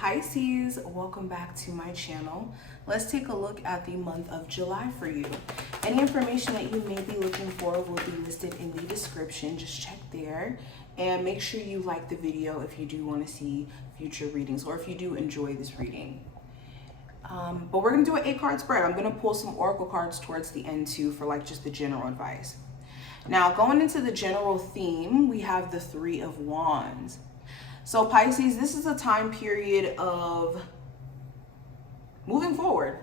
Pisces, welcome back to my channel. Let's take a look at the month of July for you. Any information that you may be looking for will be listed in the description. Just check there and make sure you like the video if you do want to see future readings or if you do enjoy this reading. But we're going to do an 8-card spread. I'm going to pull some oracle cards towards the end too for like just the general advice. Now going into the general theme, we have the 3 of Wands. So Pisces, this is a time period of moving forward.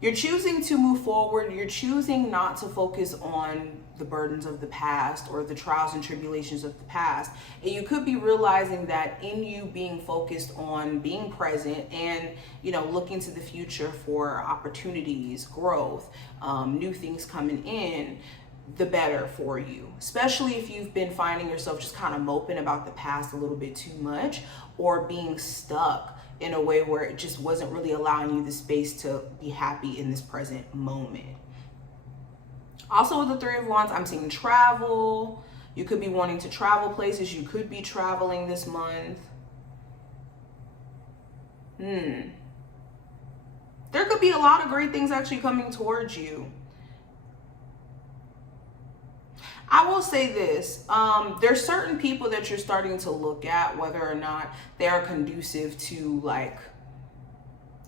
You're choosing to move forward. You're choosing not to focus on the burdens of the past or the trials and tribulations of the past. And you could be realizing that in you being focused on being present and, looking to the future for opportunities, growth, new things coming in, the better for you, especially if you've been finding yourself just kind of moping about the past a little bit too much or being stuck in a way where it just wasn't really allowing you the space to be happy in this present moment. Also with the 3 of Wands, I'm seeing travel. You could be wanting to travel places. You could be traveling this month. There could be a lot of great things actually coming towards you. I will say this, there's certain people that you're starting to look at whether or not they are conducive to like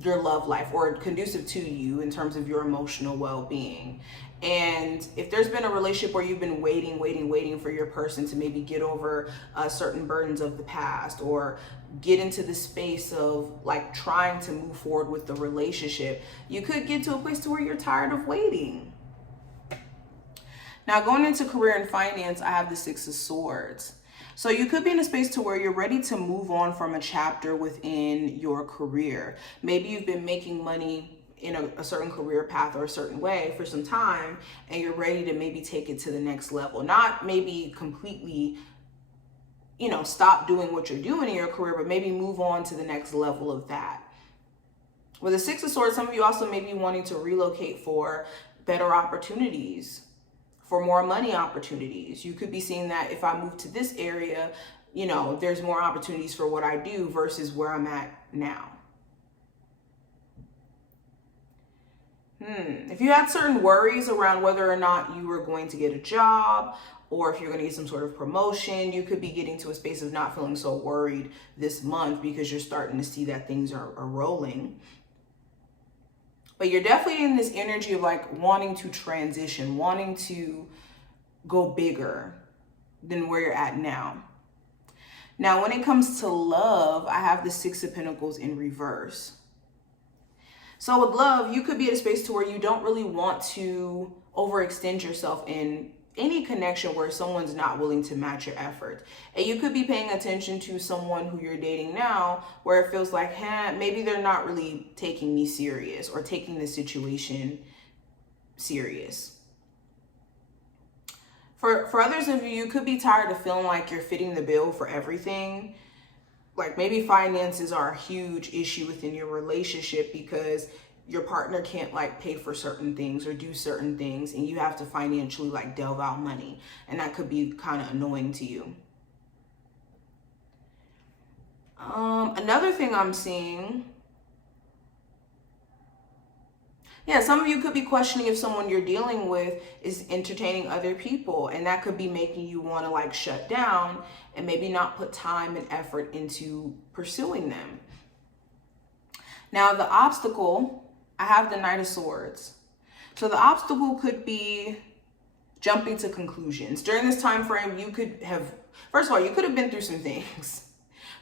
your love life or conducive to you in terms of your emotional well-being. And if there's been a relationship where you've been waiting for your person to maybe get over certain burdens of the past or get into the space of like trying to move forward with the relationship, you could get to a place to where you're tired of waiting. Now going into career and finance, I have the 6 of Swords. So you could be in a space to where you're ready to move on from a chapter within your career. Maybe you've been making money in a certain career path or a certain way for some time, and you're ready to maybe take it to the next level. Not maybe completely, stop doing what you're doing in your career, but maybe move on to the next level of that. With the 6 of Swords, some of you also may be wanting to relocate for better opportunities, for more money opportunities. You could be seeing that if I move to this area, there's more opportunities for what I do versus where I'm at now. If you had certain worries around whether or not you were going to get a job or if you're going to get some sort of promotion, you could be getting to a space of not feeling so worried this month because you're starting to see that things are rolling. But you're definitely in this energy of like wanting to transition, wanting to go bigger than where you're at now. Now, when it comes to love, I have the 6 of Pentacles in reverse. So with love, you could be at a space to where you don't really want to overextend yourself in any connection where someone's not willing to match your effort. And you could be paying attention to someone who you're dating now where it feels like, maybe they're not really taking me serious or taking the situation serious. For others of you, you could be tired of feeling like you're fitting the bill for everything. Like maybe finances are a huge issue within your relationship because your partner can't like pay for certain things or do certain things and you have to financially like delve out money, and that could be kind of annoying to you. Another thing I'm seeing, some of you could be questioning if someone you're dealing with is entertaining other people, and that could be making you want to like shut down and maybe not put time and effort into pursuing them. Now the obstacle, I have the Knight of Swords. So the obstacle could be jumping to conclusions. During this time frame, you could have, first of all, you could have been through some things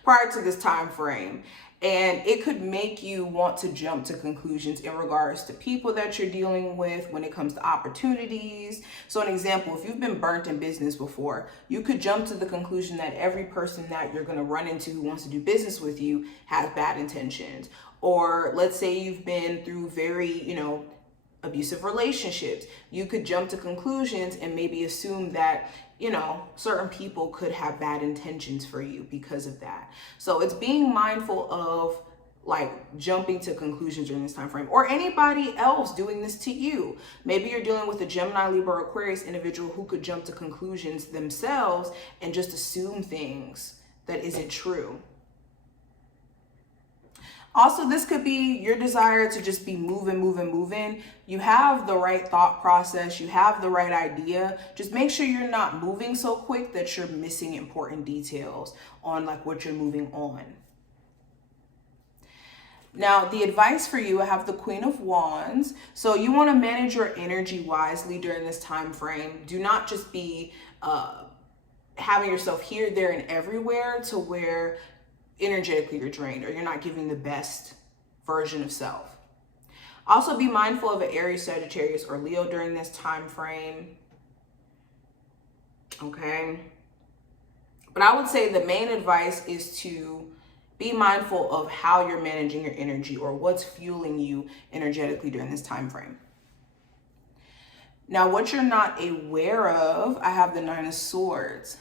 prior to this time frame. And it could make you want to jump to conclusions in regards to people that you're dealing with when it comes to opportunities. So an example, if you've been burnt in business before, you could jump to the conclusion that every person that you're going to run into who wants to do business with you has bad intentions. Or let's say you've been through very, abusive relationships. You could jump to conclusions and maybe assume that, certain people could have bad intentions for you because of that. So it's being mindful of like jumping to conclusions during this time frame, or anybody else doing this to you. Maybe you're dealing with a Gemini, Libra, Aquarius individual who could jump to conclusions themselves and just assume things that isn't true. Also, this could be your desire to just be moving. You have the right thought process, you have the right idea. Just make sure you're not moving so quick that you're missing important details on like what you're moving on. Now, the advice for you, I have the Queen of Wands. So you want to manage your energy wisely during this time frame. Do not just be having yourself here, there, and everywhere to where energetically you're drained or you're not giving the best version of self. Also, be mindful of an Aries, Sagittarius, or Leo during this time frame. Okay. But I would say the main advice is to be mindful of how you're managing your energy or what's fueling you energetically during this time frame. Now, what you're not aware of, I have the Nine of Swords.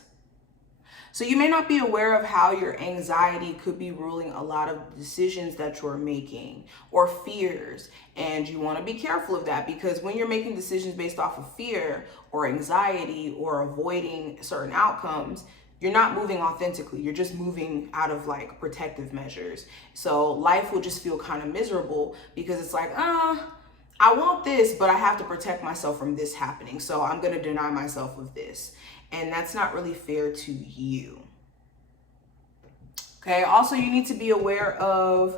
So you may not be aware of how your anxiety could be ruling a lot of decisions that you're making or fears. And you want to be careful of that, because when you're making decisions based off of fear or anxiety or avoiding certain outcomes, you're not moving authentically. You're just moving out of like protective measures. So life will just feel kind of miserable because it's like, I want this, but I have to protect myself from this happening. So I'm going to deny myself of this. And that's not really fair to you. Okay. Also, you need to be aware of,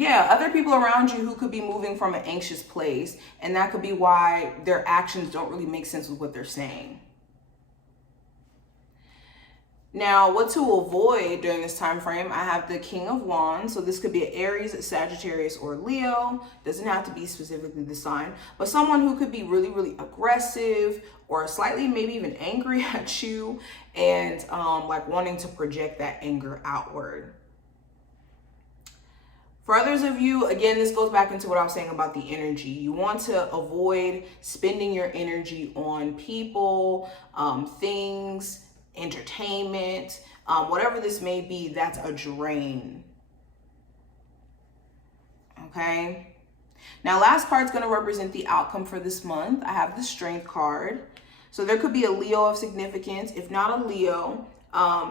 other people around you who could be moving from an anxious place. And that could be why their actions don't really make sense with what they're saying. Now, what to avoid during this time frame, I have the King of Wands. So this could be an Aries, Sagittarius, or Leo. Doesn't have to be specifically the sign, but someone who could be really, really aggressive or slightly maybe even angry at you and like wanting to project that anger outward. For others of you, again, this goes back into what I was saying about the energy. You want to avoid spending your energy on people, things, entertainment, whatever this may be, that's a drain. Okay. Now, last card's going to represent the outcome for this month. I have the Strength card. So there could be a Leo of significance. If not a Leo,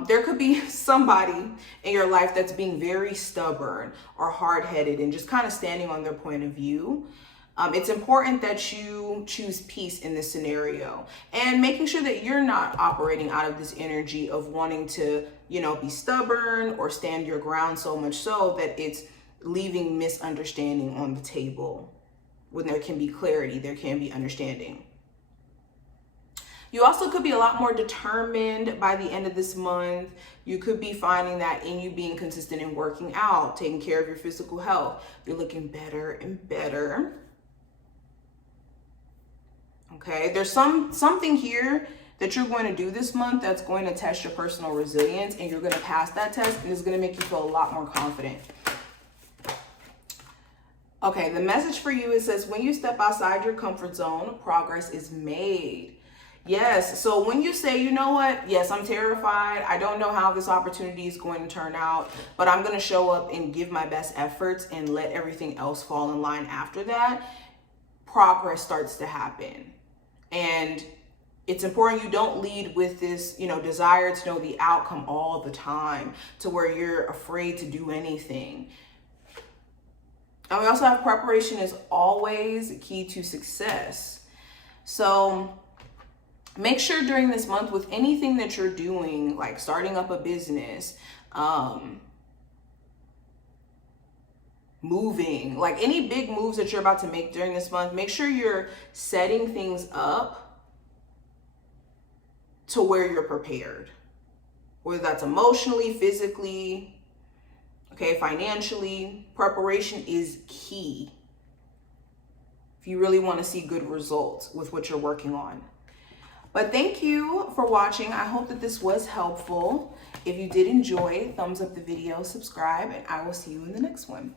there could be somebody in your life that's being very stubborn or hard-headed and just kind of standing on their point of view. It's important that you choose peace in this scenario and making sure that you're not operating out of this energy of wanting to, be stubborn or stand your ground so much so that it's leaving misunderstanding on the table. When there can be clarity, there can be understanding. You also could be a lot more determined by the end of this month. You could be finding that in you being consistent in working out, taking care of your physical health, you're looking better and better. Okay, there's something here that you're going to do this month that's going to test your personal resilience, and you're going to pass that test, and it's going to make you feel a lot more confident. Okay, the message for you, it says, when you step outside your comfort zone, progress is made. Yes, so when you say, you know what, yes, I'm terrified, I don't know how this opportunity is going to turn out, but I'm going to show up and give my best efforts and let everything else fall in line after that, progress starts to happen. And it's important you don't lead with this, desire to know the outcome all the time to where you're afraid to do anything. And we also have preparation is always key to success. So make sure during this month with anything that you're doing, like starting up a business, moving, like any big moves that you're about to make during this month, make sure you're setting things up to where you're prepared, whether that's emotionally, physically, okay, financially. Preparation is key if you really want to see good results with what you're working on. But thank you for watching. I hope that this was helpful. If you did enjoy, thumbs up the video, subscribe, and I will see you in the next one.